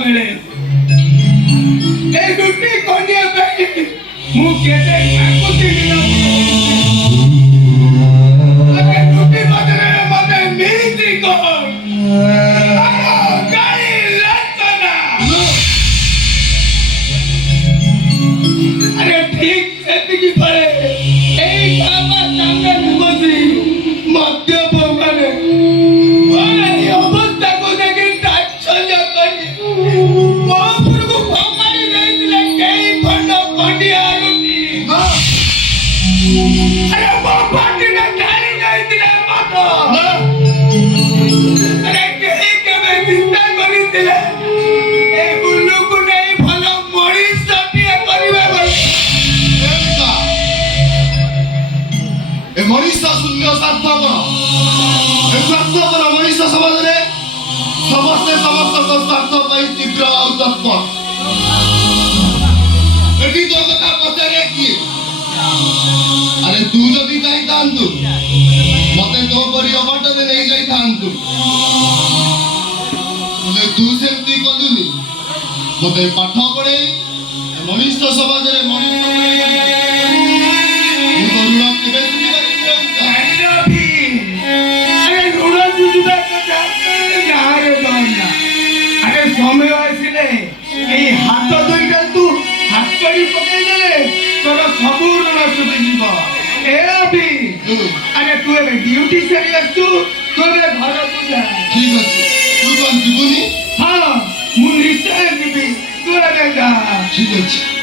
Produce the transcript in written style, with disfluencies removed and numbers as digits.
बेले ए रुटी कोनिया पे मु केते काकुती दिला अरे रुटी बदले मते मिलिट्री को गाड़ी लटना अरे ठीक सेतिकी पड़े ए कामा सामने बसी मध्य बोमाने ओरे अवस्था को देखि ताच्छल्य करी मोपुर को फमारी देइले केई खंड खंडिया रुटी अरे बापाटी ने गाड़ी देइले मतो अरे केई केबे चिंता करितिले ए बुल्लू को नहीं भलो मरीज सटिया करिबा ए मनीषा शून्य स्वार्थपर ए स्वार्थपर मनीष समाज रे समस्त स्वार्थ पाई तीव्र और तत्पर एटी तो कथा पचारे कि अरे तू जदि जाई थांतु मते तो परि अबटने नहीं जाई थांतु मते तू सेमती कलुनी मते पाठ पढे मनीष समाज रे मनीष समय आसिले ए हाथ दुईटा तू हातड़ी पकई देले तोर सब ऋण सुझी जीव ए अभी अरे तू ए ड्यूटी सरी आसु तू ए घर पूजा ठीक अछि तू कोन जीवनी हां मु निश्चय जीवी तू ए जा ठीक अछि